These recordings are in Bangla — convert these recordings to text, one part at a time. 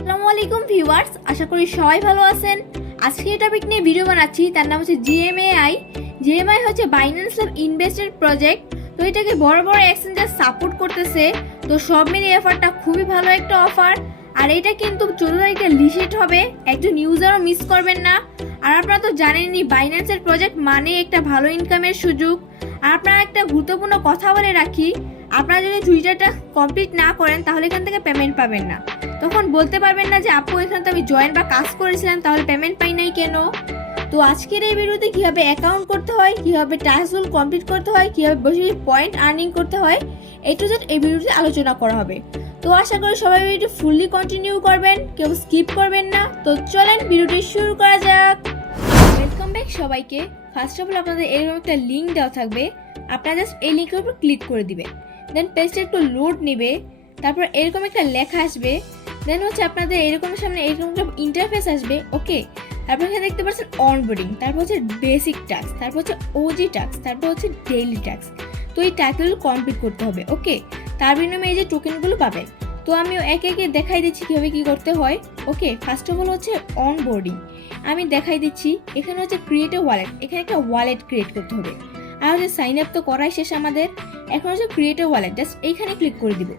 আসসালামু আলাইকুম ভিউয়ার্স, আশা করি সবাই ভালো আছেন। আজকে এই টপিক নিয়ে ভিডিও বানাচ্ছি, তার নাম হচ্ছে জিএমএআই। জিএমআই হচ্ছে বাইন্যান্স অফ ইনভেস্টেড প্রজেক্ট। তো এটাকে বড় বড় এক্সচেঞ্জার সাপোর্ট করতেছে। তো সব মিলিয়ে অফারটা খুবই ভালো একটা অফার। আর এটা কিন্তু 14 তারিখে লিস্টেড হবে, একজন ইউজারও মিস করবেন না। আর আপনারা তো জানেনই বাইন্যান্সের প্রজেক্ট মানে একটা ভালো ইনকামের সুযোগ। আর আপনারা একটা গুরুত্বপূর্ণ কথা বলে রাখি, আপনারা যদি টুইটারটা কমপ্লিট না করেন তাহলে এখান থেকে পেমেন্ট পাবেন না। তখন বলতে পারবেন না যে আপু এখানে তো আমি জয়েন বা কাজ করেছিলাম তাহলে পেমেন্ট পাই নাই কেন। তো আজকের এই ভিডিওতে কিভাবে অ্যাকাউন্ট করতে হয়, কিভাবে টাস্কগুলো কমপ্লিট করতে হয়, কিভাবে বসে পয়েন্ট আর্নিং করতে হয়, এই টু জেড এই ভিডিওতে আলোচনা করা হবে। তো আশা করি সবাই ভিডিওটি ফুললি কন্টিনিউ করবেন, কেউ স্কিপ করবেন না। তো চলেন ভিডিওটি শুরু করা যাক। ওয়েলকাম ব্যাক সবাইকে। ফার্স্ট অফ অল আপনাদের এরকম একটা লিঙ্ক দেওয়া থাকবে, আপনারা জাস্ট এই লিঙ্কের উপর ক্লিক করে দিবেন। দেন পেজটা একটু লোড নেবে, তারপর এরকম একটা লেখা আসবে। দেন হচ্ছে আপনাদের এরকম সামনে এরকম একটা ইন্টারফেস আসবে। ওকে, তারপর এখানে দেখতে পাচ্ছেন অনবোর্ডিং, তারপর হচ্ছে বেসিক টাস্ক, তারপর হচ্ছে ওজি টাস্ক, তারপর হচ্ছে ডেইলি টাস্ক। তো এই টাস্কগুলো কমপ্লিট করতে হবে। ওকে, তার বিনিময়ে এই যে টোকেনগুলো পাবেন। তো আমি একে একে দেখাই দিচ্ছি কীভাবে কী করতে হয়। ওকে, ফার্স্ট অফ অল হচ্ছে অনবোর্ডিং আমি দেখাই দিচ্ছি। এখানে হচ্ছে ক্রিয়েট এ ওয়ালেট, এখানে একটা ওয়ালেট ক্রিয়েট করতে হবে। আর হচ্ছে সাইন আপ তো করাই শেষ আমাদের। এখন হচ্ছে ক্রিয়েট এ ওয়ালেট, জাস্ট এইখানে ক্লিক করে দিব।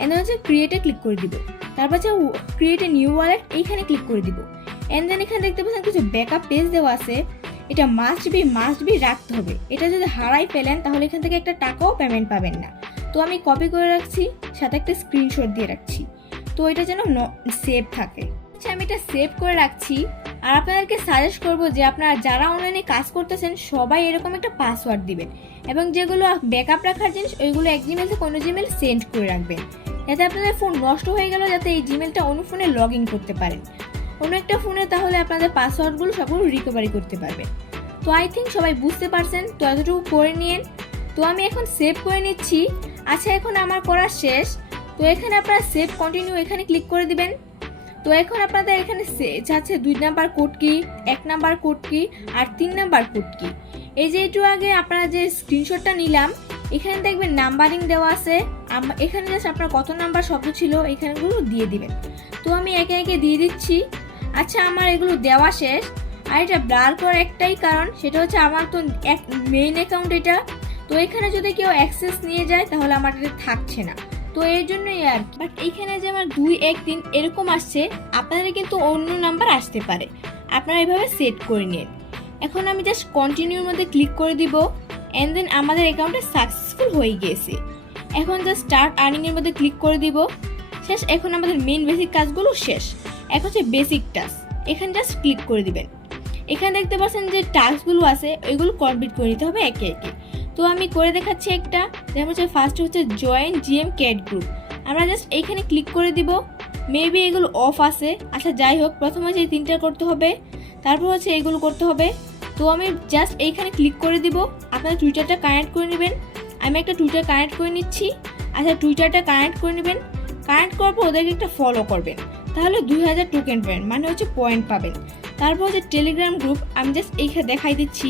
এন্ড হচ্ছে ক্রিয়েটে ক্লিক করে দিব। তারপর হচ্ছে ক্রিয়েট এ নিউ ওয়ালেট, এইখানে ক্লিক করে দিব। এন্ড দেন এখানে দেখতে পাচ্ছেন কিছু ব্যাকআপ পেজ দেওয়া আছে। এটা মাস্ট বি রাখতে হবে। এটা যদি হারাই ফেলেন তাহলে এখান থেকে একটা টাকাও পেমেন্ট পাবেন না। তো আমি কপি করে রাখছি, সাথে একটা স্ক্রিনশট দিয়ে রাখছি, তো এটা যেন সেভ থাকে। আচ্ছা, আমি এটা সেভ করে রাখছি। আর আপনাদেরকে সাজেস্ট করবো যে আপনারা যারা অনলাইনে কাজ করতেছেন সবাই এরকম একটা পাসওয়ার্ড দিবেন, এবং যেগুলো ব্যাকআপ রাখার জিনিস ওইগুলো এক জিমেল থেকে অন্য জিমেল সেন্ড করে রাখবেন, যাতে আপনাদের ফোন নষ্ট হয়ে গেল যাতে এই জিমেলটা অন্য ফোনে লগ ইন করতে পারেন অন্য একটা ফোনে, তাহলে আপনাদের পাসওয়ার্ডগুলো সবগুলো রিকভারি করতে পারবেন। তো আই থিঙ্ক সবাই বুঝতে পারছেন, তো এতটুকু করে নিন। তো আমি এখন সেভ করে নিচ্ছি। আচ্ছা, এখন আমার করা শেষ। তো এখানে আপনারা সেভ কন্টিনিউ এখানে ক্লিক করে দিবেন। তো এখন আপনাদের এখানে যাচ্ছে 2 নাম্বার কোড কি, 1 নাম্বার কোড কি, আর 3 নাম্বার কোড কি। এই যে একটু আগে আপনারা যে স্ক্রিনশটটা নিলাম, এখানে দেখবেন নাম্বারিং দেওয়া আছে। এখানে জাস্ট আপনার কত নাম্বার শব্দ ছিল এখানেগুলো দিয়ে দিবেন। তো আমি একে একে দিয়ে দিচ্ছি। আচ্ছা, আমার এগুলো দেওয়া শেষ। আর এটা ব্লার করার একটাই কারণ, সেটা হচ্ছে আমার তো এক মেইন অ্যাকাউন্ট এটা। তো এখানে যদি কেউ অ্যাক্সেস নিয়ে যায় তাহলে আমার এটা থাকছে না, তো এর জন্যই আর কি। বাট এইখানে যে আমার 2 1 3 এরকম আসছে, আপনাদের কিন্তু অন্য নাম্বার আসতে পারে, আপনারা এভাবে সেট করে নিন। এখন আমি জাস্ট কন্টিনিউর মধ্যে ক্লিক করে দিব। এন্ড দেন আমাদের অ্যাকাউন্টে সাকসেসফুল হয়ে গিয়েছে। এখন জাস্ট স্টার্ট আর্নিং এর মধ্যে ক্লিক করে দিব। শেষ, এখন আমাদের মেইন বেসিক কাজগুলো শেষ। এখন হচ্ছে বেসিক টাস্ক, এখানে জাস্ট ক্লিক করে দিবেন। এখানে দেখতে পাচ্ছেন যে টাস্কগুলো আছে ওইগুলো কমপ্লিট করে নিতে হবে একে একে। তো আমি করে দেখাচ্ছি একটা, যেমন হচ্ছে ফার্স্ট হচ্ছে জয়েন জিএম ক্যাট গ্রুপ। আমরা জাস্ট এইখানে ক্লিক করে দিব। মেবি এগুলো অফ আছে। আচ্ছা, যাই হোক, প্রথমে হচ্ছে এই 3টা করতে হবে, তারপর হচ্ছে এইগুলো করতে হবে। তো আমি জাস্ট এইখানে ক্লিক করে দিব। আপনারা টুইটারটা কানেক্ট করে নেবেন। আমি একটা টুইটার কানেক্ট করে নিচ্ছি। আচ্ছা, টুইটারটা কানেক্ট করে নেবেন। কানেক্ট করার পর ওদেরকে একটা ফলো করবেন, তাহলে 2000 টোকেন পাবেন, মানে হচ্ছে পয়েন্ট পাবেন। তারপর হচ্ছে টেলিগ্রাম গ্রুপ, আমি জাস্ট এইখানে দেখাই দিচ্ছি,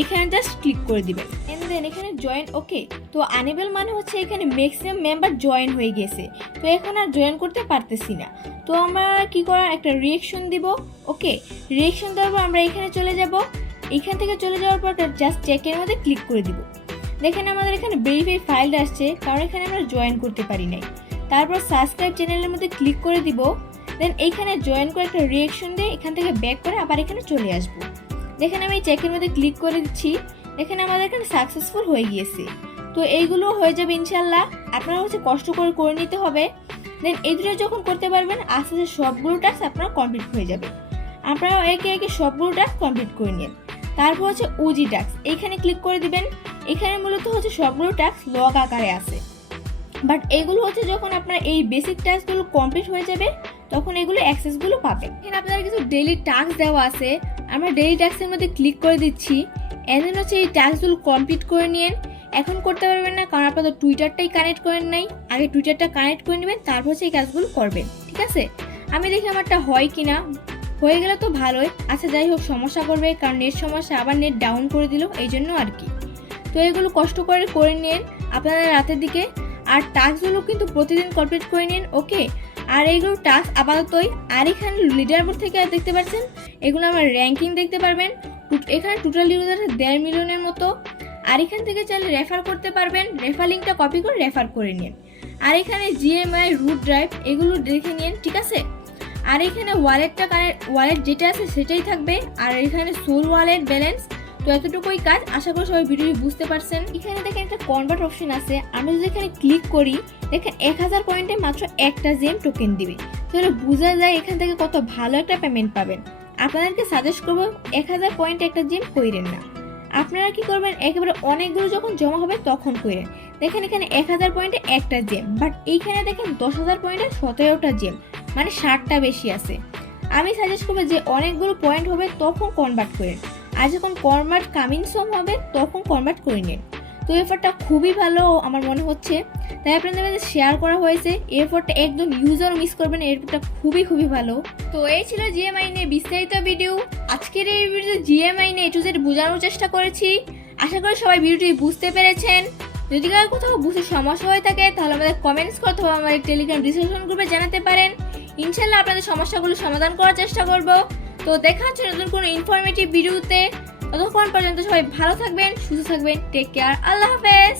এখানে জাস্ট ক্লিক করে দিবেন। এন্ড দেন এখানে জয়েন। ওকে, তো আনেবল মানে হচ্ছে এখানে ম্যাক্সিমাম মেম্বার জয়েন হয়ে গেছে, তো এখন আর জয়েন করতে পারতেছি না। তো আমরা কি করার, একটা রিয়েকশন দিব। ওকে, রিয়েকশন দেওয়ার পর আমরা এখানে চলে যাব। এখান থেকে চলে যাওয়ার পর জাস্ট চেকের মধ্যে ক্লিক করে দিব। দেখেন আমাদের এখানে ভেরিফাই ফাইল আসছে, কারণ এখানে আমরা জয়েন করতে পারি নাই। তারপর সাবস্ক্রাইব চ্যানেলের মধ্যে ক্লিক করে দিব। দেন এইখানে জয়েন করে একটা রিয়েকশন দিয়ে এখান থেকে ব্যাক করে আবার এখানে চলে আসবো। দেখেন আমি চেকের মধ্যে ক্লিক করে দিচ্ছি। দেখেন আমাদের এখানে সাকসেসফুল হয়ে গিয়েছে। তো এইগুলো হয়ে যাবে ইনশাল্লাহ। আপনারা হচ্ছে কষ্ট করে নিতে হবে। দেন এই দুটো যখন করতে পারবেন, আস্তে আস্তে সবগুলো টাস্ক আপনারা কমপ্লিট হয়ে যাবে। আপনারা একে একে সবগুলো টাস্ক কমপ্লিট করে নিন। তারপর হচ্ছে ওজি টাস্ক, এইখানে ক্লিক করে দিবেন। এখানে মূলত হচ্ছে সবগুলো টাস্ক লগ আকারে আছে, বাট এগুলো হচ্ছে যখন আপনার এই বেসিক টাস্কগুলো কমপ্লিট হয়ে যাবে তখন এগুলো অ্যাক্সেসগুলো পাবেন। এখানে আপনাদের কিছু ডেইলি টাস্ক দেওয়া আছে, আমরা ডেইলি টাস্কের মধ্যে ক্লিক করে দিচ্ছি। এন্ড হচ্ছে এই টাস্কগুলো কমপ্লিট করে নিন। এখন করতে পারবেন না, কারণ আপনাদের টুইটারটাই কানেক্ট করেন নাই। আগে টুইটারটা কানেক্ট করে নেবেন, তারপর হচ্ছে এই কাজগুলো করবেন, ঠিক আছে? আমি দেখি আমারটা হয় কিনা, হয়ে গেলে তো ভালোই। আচ্ছা, যাই হোক, সমস্যা করবে কারণ নেট সমস্যা, আবার নেট ডাউন করে দিল, এই জন্য আর কি। তো এগুলো কষ্ট করে নিন আপনাদের রাতের দিকে। আর টাস্কগুলো কিন্তু প্রতিদিন কমপ্লিট করে নিন। ওকে, আর এইগুলো টাস্ক আপাততই। আর এখানে লিডার বোর্ড থেকে দেখতে পাচ্ছেন এগুলো আমার র্যাঙ্কিং দেখতে পারবেন। এখানে টোটাল ইউজার 1.5 মিলিয়নের মতো। আর এখান থেকে চাইলে রেফার করতে পারবেন, রেফার লিঙ্কটা কপি করে রেফার করে নিন। আর এখানে জিএমআই রুট ড্রাইভ এগুলো দেখে নিন, ঠিক আছে। আর এখানে ওয়ালেট যেটা আছে সেটাই থাকবে। আর এখানে সোল ওয়ালেট ব্যালেন্স। তো এতটুকুই কাজ, আশা করি সবাই ভিডিওটি বুঝতে পারছেন। এখানে দেখেন একটা কনভার্ট অপশন আছে, আমি যদি এখানে ক্লিক করি দেখেন 1000 পয়েন্টে মাত্র একটা জেম টোকেন দিবে। তাহলে বোঝা যায় এখান থেকে কত ভালো একটা পেমেন্ট পাবেন। আপনাদেরকে সাজেস্ট করবো 1000 পয়েন্টে একটা জেম কইরেন না, আপনারা কি করবেন একেবারে অনেকগুলো যখন জমা হবে তখন কইরেন। দেখেন এখানে 1000 পয়েন্টে একটা জেম, বাট এইখানে দেখেন 10,000 পয়েন্টে 17টা জেম, মানে 60টা বেশি আছে। আমি সাজেস্ট করবো যে অনেকগুলো পয়েন্ট হবে তখন কনভার্ট করেন, আর যখন কনভার্ট কামিং সম হবে তখন কনভার্ট করে নিন। তো এফারটা খুবই ভালো আমার মনে হচ্ছে, তাই আপনাদের মধ্যে শেয়ার করা হয়েছে। এরপরটা একদম ইউজারও মিস করবেন, এরপরটা খুবই ভালো। তো এই ছিল জিএমআই নিয়ে বিস্তারিত ভিডিও। আজকের এই ভিডিওতে জিএমআই নিয়ে একটু বোঝানোর চেষ্টা করেছি। আশা করি সবাই ভিডিওটি বুঝতে পেরেছেন। যদি কারো কোথাও বুঝতে সমস্যা হয়ে থাকে তাহলে আমাদের কমেন্টস করতে হবে, আমাদের টেলিগ্রাম ডিসকাশন গ্রুপে জানাতে পারেন। ইনশাল্লাহ আপনাদের সমস্যাগুলো সমাধান করার চেষ্টা করব। তো দেখা হচ্ছে নতুন কোনো ইনফরমেটিভ ভিডিওতে। ততক্ষণ পর্যন্ত সবাই ভালো থাকবেন, সুস্থ থাকবেন। টেক কেয়ার, আল্লাহ হাফেজ।